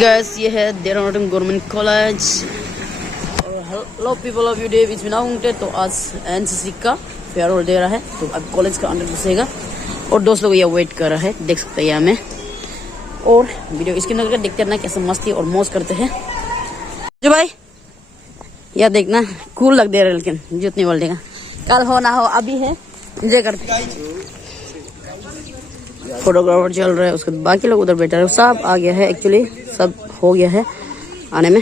Guys, ये है Dehradun government college और hello people of you day which बिना तो आज एनसीसी का फेयरवेल दे रहा है तो अब कॉलेज का अंदर घुसेगा और दोस्त लोग ये वेट कर रहा है, देख सकते हैं हमें। और वीडियो इसके अंदर देखते रहना कैसे मस्ती और मौज करते हैं जो भाई। यह देखना कूल लग दे रहा है लेकिन जितनी बोल देगा कल हो ना हो अभी है एंजॉय करते। फोटोग्राफर चल रहा है, उसके बाकी लोग उधर बैठे हैं, सब आ गया है, एक्चुअली सब हो गया है आने में।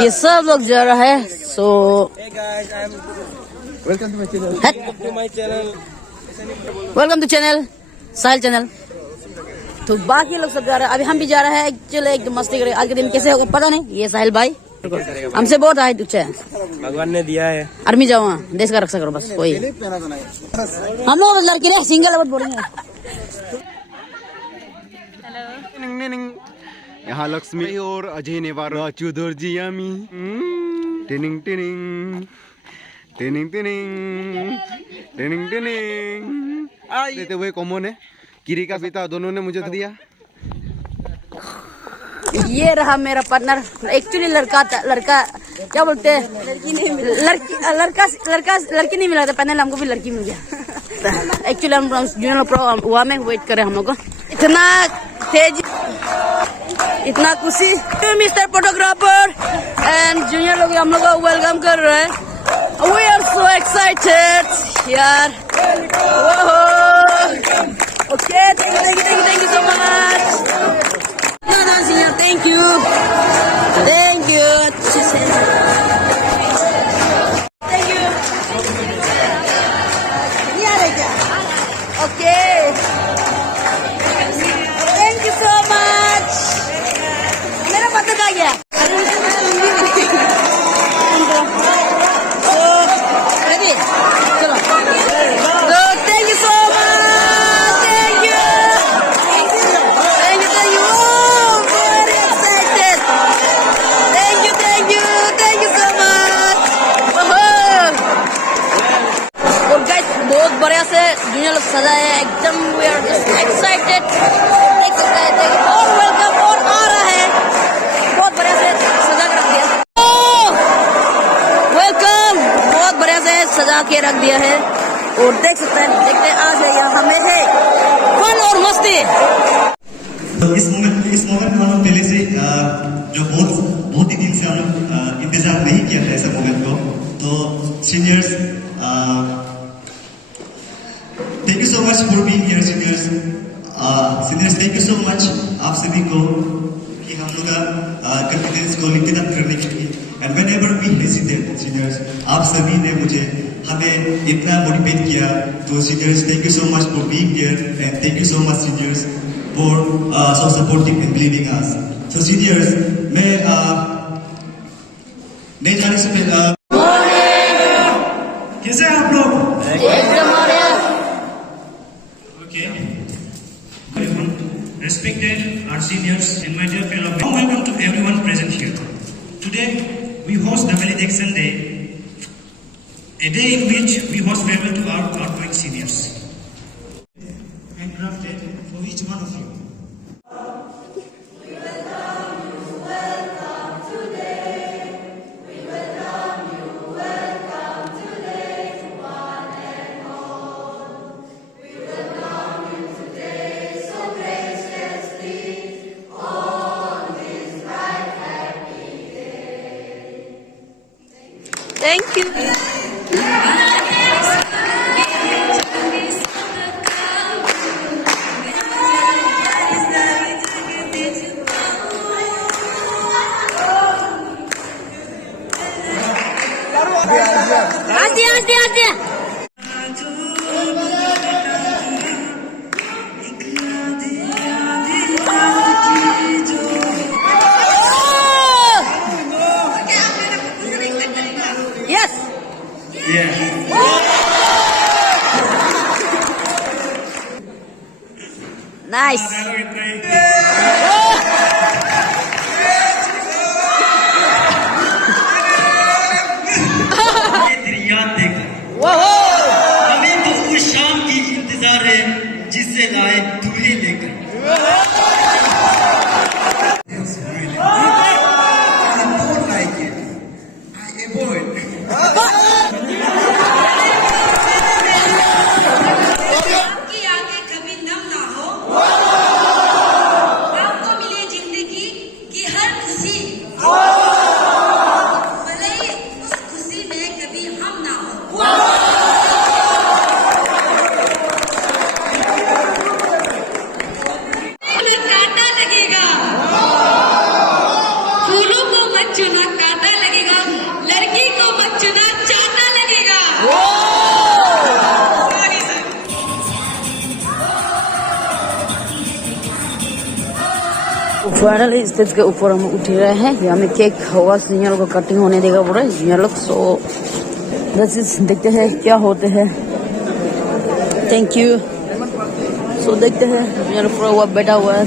ये सब लोग जा रहा है। So welcome to channel Sahil channel. तो बाकी लोग सब जा रहे हैं, अभी हम भी जा रहे हैं एक्चुअली एकदम मस्ती करें। आज के दिन कैसे होगा पता नहीं। ये साहिल भाई हमसे बहुत हाइट ऊंचा है, भगवान ने दिया है। आर्मी जाओ वहाँ, देश का रक्षा करो बस वही। हम लोग लड़के ने सिंगल बोलेंगे। यहाँ लक्ष्मी और अजय नेवारो चौधर जी यामी टेनिंग टेनिंग टेनिंग टेनिंग टेनिंग टेनिंग देते हुए कॉमन है। किरी का पिता दोनों ने मुझे दिया। ये रहा मेरा पार्टनर। एक्चुअली लड़का क्या बोलते हैं, लड़की नहीं मिला था, पैनल हमको भी लड़की मिल गया। एक्चुअली हम जूनियर प्रो हुआ में वेट करें हम लोग को। इतना तेज इतना खुशी मिस्टर फोटोग्राफर एंड जूनियर लोग हम लोग को वेलकम कर रहे हैं। वी आर सो एक्साइटेड यार। Okay thank you so much. Thank you. Thank you. Thank you. Okay. Thank you so much. मेरा पता क्या गया? Ready? चलो. So thank you so much. Thank you. Thank you. बहुत बढ़िया से जूनियर लोग सजा है एकदम। We are just excited. देख सकते हैं, देखो और वेलकम और आ रहा है। बहुत बढ़िया से सजा के रख दिया। वेलकम बहुत बढ़िया से सजा के रख दिया है और देख सकते हैं, देखते आ जाइए हमें है फन और मस्ती। तो इस मोमेंट में हम लोग पहले से जो बहुत ही दिन से हम लोग इंतजार नहीं किया था ऐसा मोमेंट को। तो seniors thank you so much for being here seniors. Seniors thank you so much आप सभी को कि हम लोग का कॉन्फिडेंस को लिफ्ट अप करने के लिए। And whenever we hesitate seniors, आप सभी ने हमें इतना मोटिवेट किया। तो seniors thank you so much for being here and thank you so much seniors for so supportive and believing us. So seniors, मैं नहीं जाने से पहले कैसे हैं आप लोग? Okay. Everyone, respected our seniors and my dear fellow, welcome to everyone present here. Today we host the Valediction Day, a day in which we host farewell to our outgoing seniors. And crafted for each one of you. Thank you. आते Yes. Finally stage के ऊपर हम उठ रहे हैं। यहाँ में cake होगा, सीनियर लोग को कटिंग होने देगा पूरा जूनियर लोग। सो देखते हैं क्या होते हैं। Thank you. सो देखते हैं जूनियर पूरा हुआ बैठा हुआ है।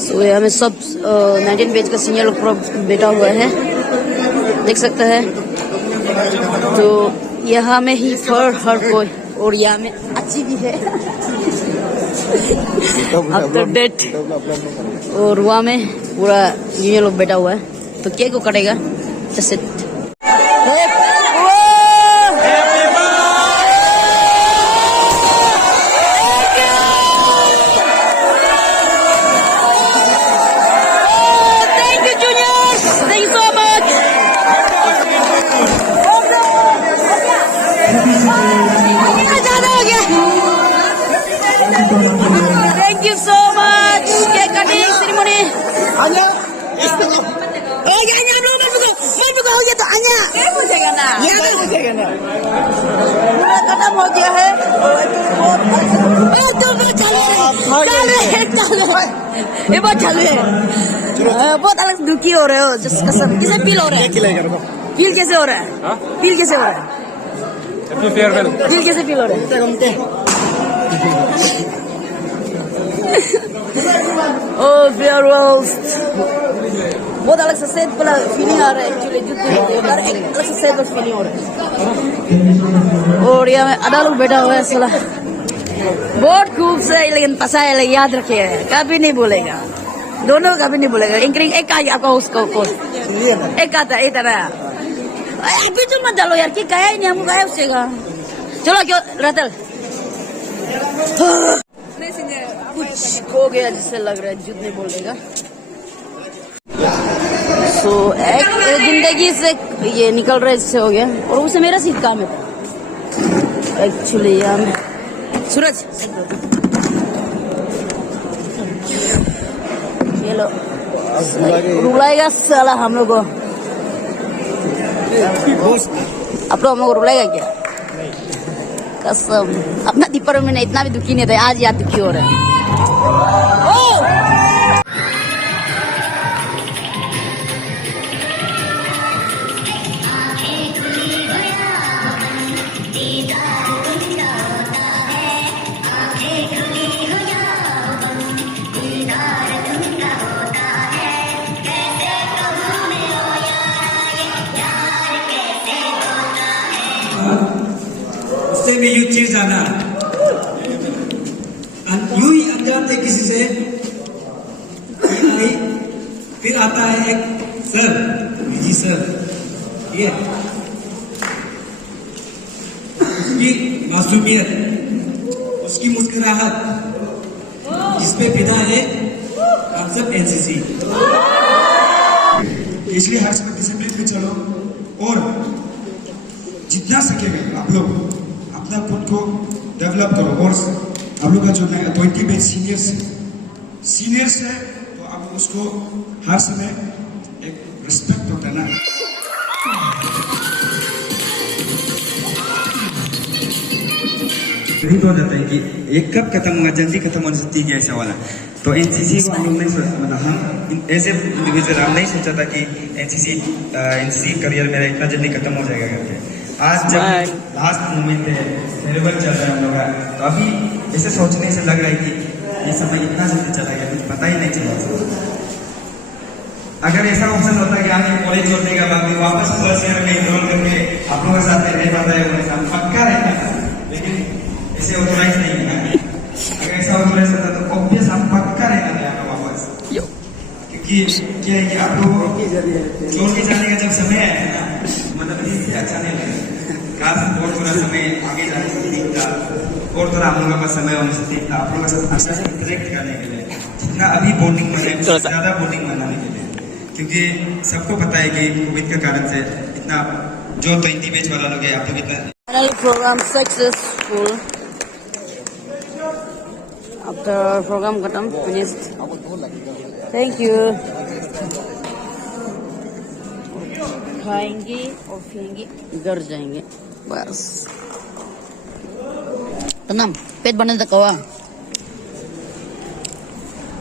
सो यहाँ में सब 19 बैच का सीनियर लोग पूरा बैठा हुआ है, देख सकते हैं। तो यहाँ में ही फॉर हर कोई, और यहाँ में अच्छी भी है आफ्टर डेट। और वहाँ में पूरा जूनियर लोग बैठा हुआ है। तो केक को कटेगा जैसे Thank you so much. Cake cutting ceremony. Anya, Anya, belum buka हो गया तो Anya. क्या पूछेगा ना? क्या पूछेगा ना? पूरा खत्म हो गया है। तो बहुत चालू है। ये बहुत चालू है। बहुत अलग दुखी हो रहे हो। जिस कसम किसे फील हो रहा है? फील कैसे हो रहा है? फील कैसे हो रहा है? फील कैसे फील हो रहा है? Oh, farewells. बहुत अलग सा सेट वाला फीलिंग आ रहा है एक्चुअली। अलग सा सेट वाला फीलिंग हो रहा है। और यहाँ में आधा लोग बैठा हुआ है साला। बहुत खूब से लेकिन पसा है, लेकिन याद रखिए कभी नहीं बोलेगा। दोनों कभी नहीं बोलेगा। एंकरिंग एक आपका उसको एक आता है तरह। अभी तो मत डालो यार, कि कहा ही नहीं हमको, कहा उससे का। चलो क्यों रतल कुछ हो गया जिससे लग रहा है झूठ नहीं बोलेगा। सो एक जिंदगी से ये निकल रहा है, इससे हो गया। और उसे मेरा सीट काम है एक्चुअली। यहाँ में सूरज ये लो रुलाएगा साला हम लोग को। आप लोग हम लोग रुलाएगा क्या? कसम अपना डिपार्टमेंट में इतना भी दुखी नहीं था, आज याद दुखी हो रहा है। उससे भी यूं चिढ़ जाना, यूं ही अनजानते किसी से। फिर आता है एक सर, जी सर, ये उसकी मासूमियत, उसकी मुस्कुराहट, जिस पे फिदा है आप सब एनसीसी। इसलिए हर समय डिसिप्लिन में चलो और जितना सकेगा आप लोग अपना खुद को डेवलप करो। और आप लोग का जो 20 बैच सीनियर्स है तो आप उसको हर समय एक रिस्पेक्ट तो देना है। यही तो हो जाता है कि एक कब खत्म होगा, जल्दी खत्म होने सकती है ऐसा वाला। तो एनसीसी को हम लोग नहीं सोच, मतलब हम ऐसे इंडिविजुअल हम नहीं सोचा था कि एनसीसी करियर मेरा इतना जल्दी खत्म हो जाएगा करके। आज जब लास्ट मोमेंट है, फेयरवेल चल रहा है हम लोग का, तो अभी ऐसे सोचने से लग रहा है कि ये समय इतना जल्दी चला गया, कुछ पता ही नहीं चला। अगर ऐसा ऑप्शन होता कि हमें कॉलेज छोड़ने का बाद में वापस फर्स्ट ईयर में एनरोल करके आप लोगों के साथ रह पाता है, वो पक्का रहता था। लेकिन ऐसे ऑथोराइज नहीं है। अगर ऐसा ऑथोराइज होता तो ऑब्वियस हम पक्का रहता था यहाँ वापस। क्योंकि क्या है कि आप लोग छोड़ के जाने का जब समय है ना, मतलब इससे अच्छा नहीं लगे। काश बहुत थोड़ा समय आगे जाने से दिखता, और थोड़ा हम लोगों का समय होने से दिखता, आप लोगों के साथ अच्छा से इंटरेक्ट करने के लिए, जितना अभी बॉन्डिंग बने ज्यादा बॉन्डिंग बनाने के लिए। क्योंकि सबको पता है कि कोविड के कारण से इतना जो 20 बैच वाला लोग है, आप लोग इतना प्रोग्राम सक्सेसफुल। आफ्टर प्रोग्राम खत्म फिनिश्ड। Thank you. खाएंगे और पिएंगे, घर जाएंगे बस। tenang, पेट भरने तक हुआ।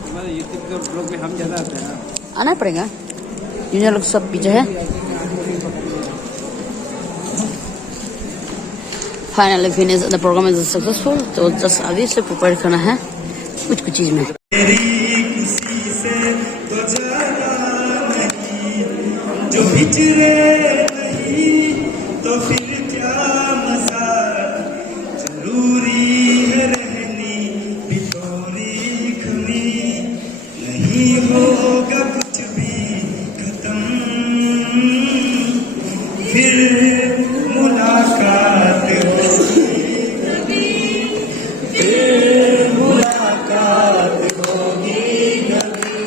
हमारे यूट्यूब के ब्लॉग में हम ज्यादा आते हैं ना। आना पड़ेगा, जूनियर लोग सब पीछे है। Finally finished, the program is successful, तो just अभी से प्रिपेयर करना है कुछ चीज में। जो बिछड़े नहीं तो फिर क्या मजा, जरूरी है रहनी भी थोड़ी कमी, नहीं होगा कुछ भी खत्म, फिर मुलाकात होगी कभी, फिर मुलाकात होगी कभी।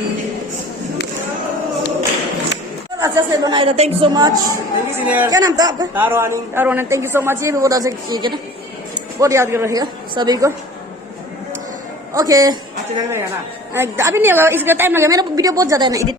अच्छा से बनाया था, थैंक यू सो मच। क्या नाम था आपका? Tarwani. Tarwani, thank you so much. ये भी बहुत अच्छा ठीक है ना, बहुत याद कर रहिएगा सभी को। ओके, अभी नहीं होगा, इसका टाइम लगेगा, मेरा वीडियो बहुत ज्यादा है ना एडिट।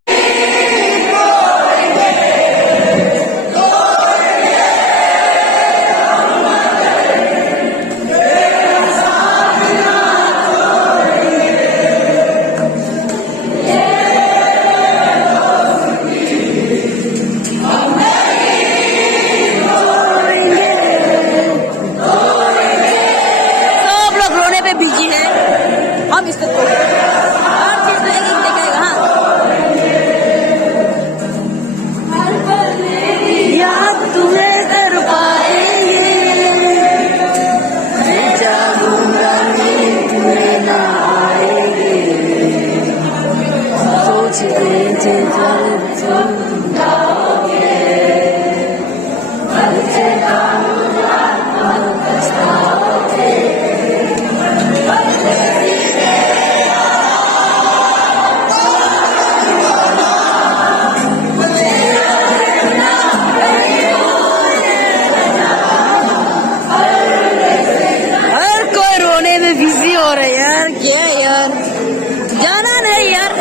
बिजी है हम इसको हर चीज में एक देखेगा। हाँ, याद तुम्हें कर पाएंगे, जाऊंगा तुम्हें ना आएंगे, सोचते थे तुम आओगे, बिजी हो रहे यार, क्या यार, जाना नहीं यार।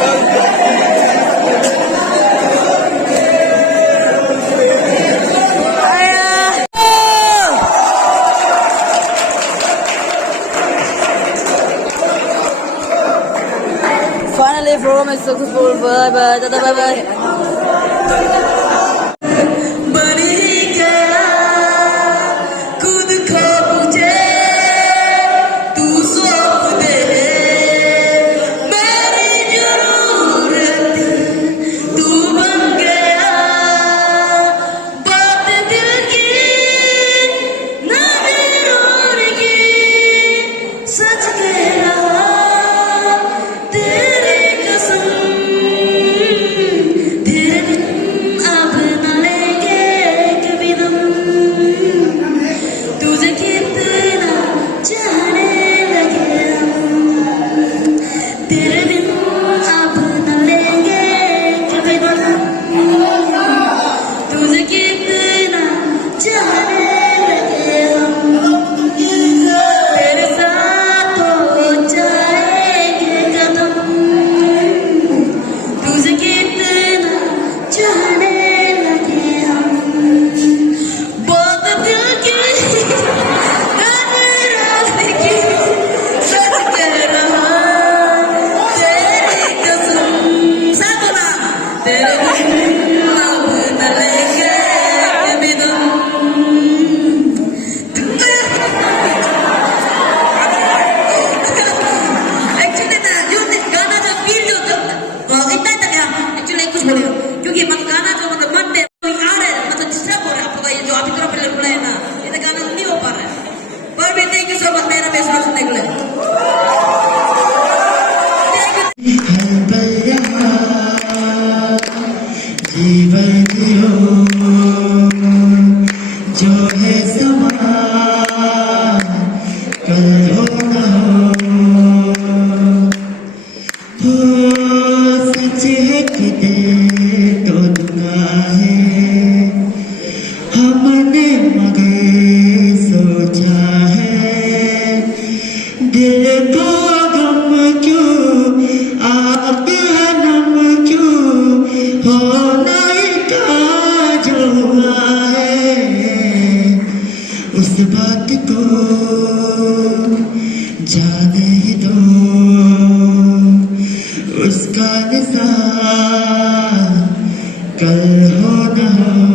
Finally program is successful. Bye bye, tata bye bye. क्योंकि गाना जो मतलब मन में आ रहा है, मतलब डिस्टर्ब हो रहा है आपका, ये जो अभी तरफ बुलाए ना, ये गाना नहीं हो पा रहा है। पर भी थैंक यू सो मच मेरा मैसेज सुनने के लिए। जीवन जो है समा, कल हो न हो सच है कि दिल तो दुआ है, हमने मगर सोचा है, दिल को गम क्यों, आप नम क्यों, होने का जो हुआ है उस बात को जाने ही दो उसका निशान कल हो न हो